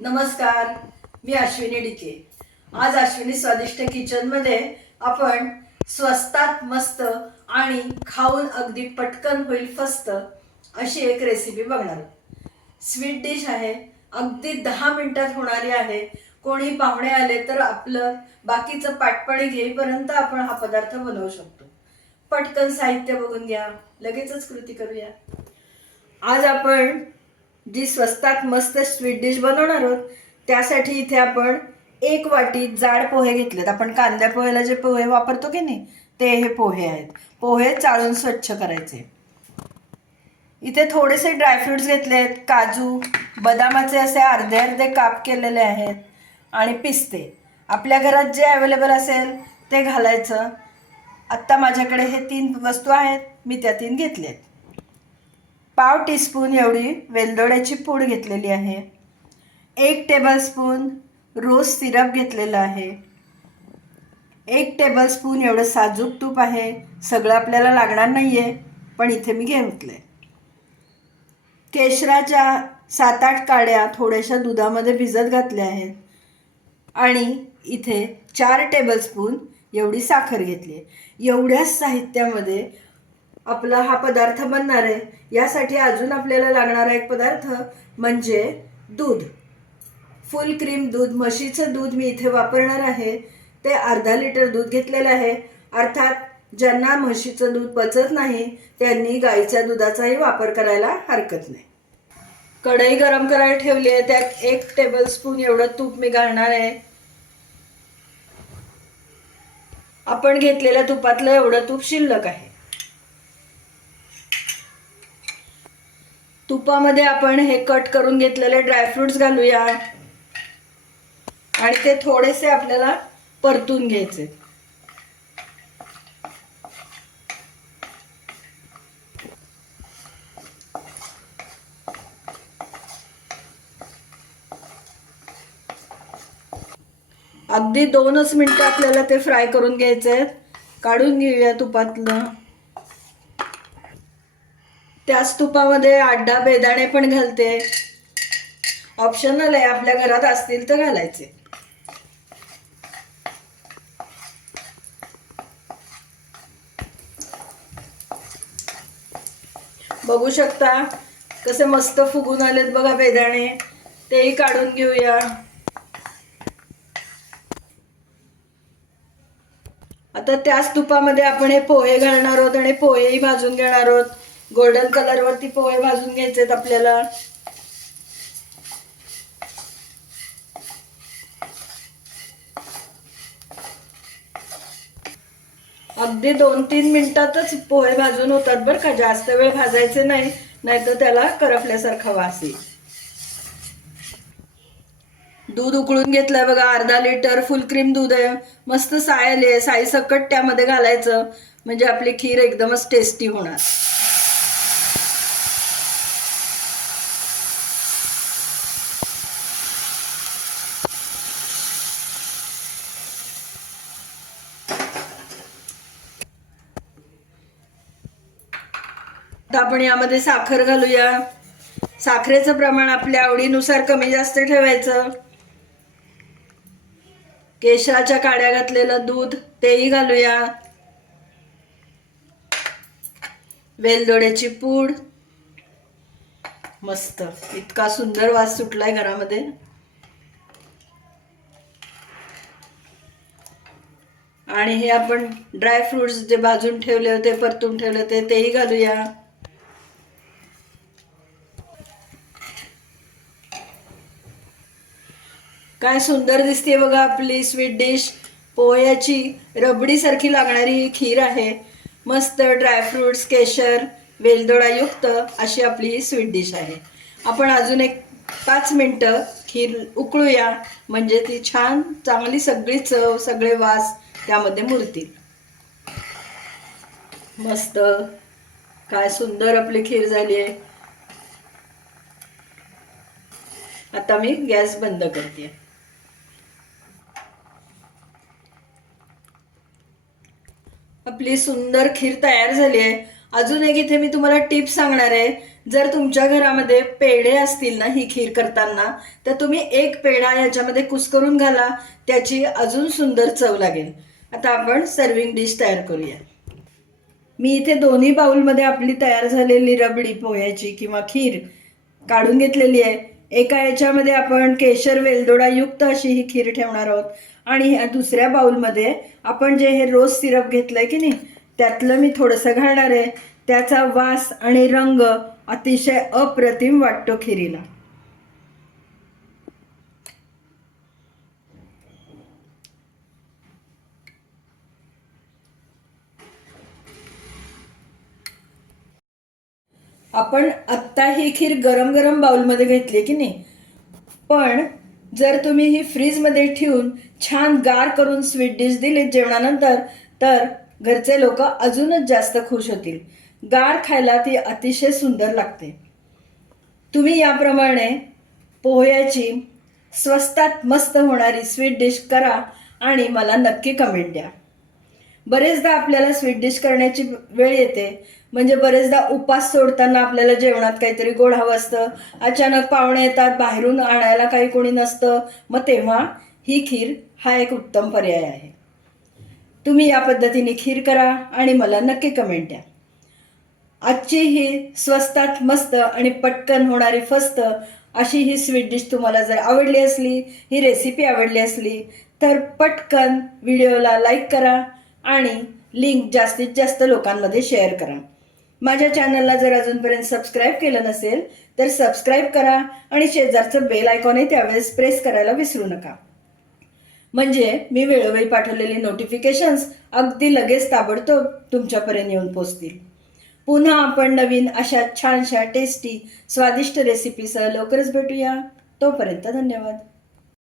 नमस्कार मी अश्विनी डिके. आज अश्विनी स्वादिष्ट किचनमध्ये आपण स्वस्तात मस्त आणि खाऊन अगदी पटकन होईल फस्त अशी एक रेसिपी बघणार. स्वीट डिश आहे अगदी दहा मिनिटात होणारी आहे. कोणी पाहुणे आले तर आपलं बाकीचं पाटपाणी घेईपर्यंत आपण हा पदार्थ बनवू शकतो. पटकन साहित्य बघून घ्या लगेचच कृती करूया. आज आपण जी स्वस्तात मस्त स्वीट डिश बनवणार आहोत त्यासाठी इथे आपण एक वाटी जाड पोहे घेतलेत. आपण कांद्या पोह्याला जे पोहे वापरतो की नाही ते हे पोहे आहेत. पोहे चाळून स्वच्छ करायचे. इथे थोडेसे ड्रायफ्रुट्स घेतले आहेत काजू बदामाचे असे अर्धे अर्धे काप केलेले आहेत आणि पिस्ते. आपल्या घरात जे अवेलेबल असेल ते घालायचं. आत्ता माझ्याकडे हे तीन वस्तू आहेत मी त्या तीन घेतलेत. पाव टीस्पून एवढी वेलदोड्याची पूड घेतलेली आहे. एक टेबलस्पून रोज सिरप घेतलेलं आहे. एक टेबलस्पून एवढं साजूक तूप आहे. सगळं आपल्याला लागणार नाही आहे पण इथे मी घेतलं आहे केशराच्या सात आठ काड्या थोड्याशा दुधामध्ये भिजत घातल्या आहेत. आणि इथे चार टेबलस्पून एवढी साखर घेतली आहे. एवढ्याच साहित्यामध्ये आपला हा पदार्थ बनणार आहे. यासाठी अजून आपल्याला लागणारा एक पदार्थ म्हणजे दूध. फुल क्रीम दूध म्हशीचं दूध मी इथे वापरणार आहे. ते अर्धा लिटर दूध घेतलेलं आहे. अर्थात ज्यांना म्हशीचं दूध पचत नाही त्यांनी गाईच्या दुधाचाही वापर करायला हरकत नाही. कढई गरम करायला ठेवली आहे. त्यात एक टेबलस्पून एवढं तूप मी घालणार आहे. आपण घेतलेल्या तुपातलं एवढं तूप शिल्लक आहे. तुपामध्ये आपण हे कट करून घेतलेले ड्रायफ्रुट्स घालूया. आणि ते थोडेसे आपल्याला परतून घ्यायचे. अगदी दोनच मिनिटं आपल्याला ते फ्राय करून घ्यायचे आहेत. काढून घेऊया तुपातलं. त्याच तुपामध्ये आड्डा बेदाणे पण घालते. ऑप्शनल आहे आपल्या घरात असतील तर घालायचे. बघू शकता कसे मस्त फुगून आलेत बघा बेदाणे. तेही काढून घेऊया. आता त्याच तुपामध्ये आपण हे पोहे घालणार आहोत आणि पोहेही भाजून घेणार आहोत. गोल्डन कलर वरती पोहे भाजून घ्यायचे आपल्याला. अगदी दोन तीन मिनिटातच पोहे भाजून होतात बरं का. जास्त वेळ भाजायचे नाही नाहीतर त्याला करपल्यासारखा वास येईल. दूध उकळून घेतलंय बघा अर्धा लिटर फुल क्रीम दूध आहे. मस्त साय आली साई सकट त्यामध्ये घालायचं. म्हणजे आपली खीर एकदमच टेस्टी होणार. आता आपण यामध्ये साखर घालूया. साखरेचं प्रमाण आपल्या आवडीनुसार कमी जास्त ठेवायचं. केशराच्या काड्या घातलेलं दूध तेही घालूया. वेलदोड्याची पूड. मस्त. इतका सुंदर वास सुटलाय घरामध्ये. आणि हे आपण ड्रायफ्रुट्स जे भाजून ठेवले होते परतून ठेवले होते तेही घालूया. काय सुंदर दिसते बघा आपली स्वीट डिश पोह्याची रबडीसारखी लागणारी खीर आहे. मस्त ड्रायफ्रुट्स केशर वेलदोडायुक्त अशी आपली स्वीट डिश आहे. आपण अजून एक पाच मिनटं खीर उकळूया. म्हणजे ती छान चांगली सगळी चव सगळे वास त्यामध्ये मुरतील. मस्त. काय सुंदर आपली खीर झाली आहे. आता मी गॅस बंद करते. आपली सुंदर खीर तयार झाली आहे. अजून एक इथे मी तुम्हाला टिप्स सांगणार आहे. जर तुमच्या घरामध्ये पेढे असतील ना ही खीर करताना तर तुम्ही एक पेढा याच्यामध्ये कुस्करून घाला. त्याची अजून सुंदर चव लागेल. आता आपण सर्विंग डिश तयार करूया. मी इथे दोन्ही बाऊलमध्ये आपली तयार झालेली रबडी पोह्याची किंवा खीर काढून घेतलेली आहे. एका याच्यामध्ये आपण केशर वेलदोडा युक्त अशी ही खीर ठेवणार आहोत. आणि ह्या दुसऱ्या बाउलमध्ये आपण जे हे रोज सिरप घेतलंय की नाही त्यातलं मी थोडंसं घालणार आहे. त्याचा वास आणि रंग अतिशय अप्रतिम वाटतो खिरीला. आपण आत्ता ही खीर गरम गरम बाउलमध्ये घेतली की नाही पण जर तुम्ही ही फ्रीजमध्ये ठेवून छान गार करून स्वीट डिश दिली जेवणानंतर तर घरचे लोक अजूनच जास्त खुश होतील. गार खायला ती अतिशय सुंदर लागते. तुम्ही याप्रमाणे पोह्याची स्वस्तात मस्त होणारी स्वीट डिश करा आणि मला नक्की कमेंट द्या. बरेचदा आपल्याला स्वीट डिश करण्याची वेळ येते. म्हणजे बरेचदा उपास सोडताना आपल्याला जेवणात काहीतरी गोड हवं असतं. अचानक पाहुणे येतात बाहेरून आणायला काही कोणी नसतं. मग तेव्हा ही खीर हा एक उत्तम पर्याय आहे. तुम्ही या पद्धतीने खीर करा आणि मला नक्की कमेंट द्या. आजची ही स्वस्तात मस्त आणि पटकन होणारी फस्त अशी ही स्वीट डिश तुम्हाला जर आवडली असली ही रेसिपी आवडली असली तर पटकन व्हिडिओला लाईक करा. आणि लिंक जास्तीत जास्त लोकांमध्ये शेअर करा. माझ्या चॅनलला जर अजूनपर्यंत सबस्क्राईब केलं नसेल तर सबस्क्राईब करा आणि शेजारचं बेल आयकॉन आहे त्यावेळेस प्रेस करायला विसरू नका. म्हणजे मी वेळोवेळी पाठवलेली नोटिफिकेशन्स अगदी लगेच ताबडतोब तुमच्यापर्यंत येऊन पोचतील पुन्हा आपण नवीन अशा छानशा टेस्टी स्वादिष्ट रेसिपीसह लवकरच भेटूया. तोपर्यंत धन्यवाद.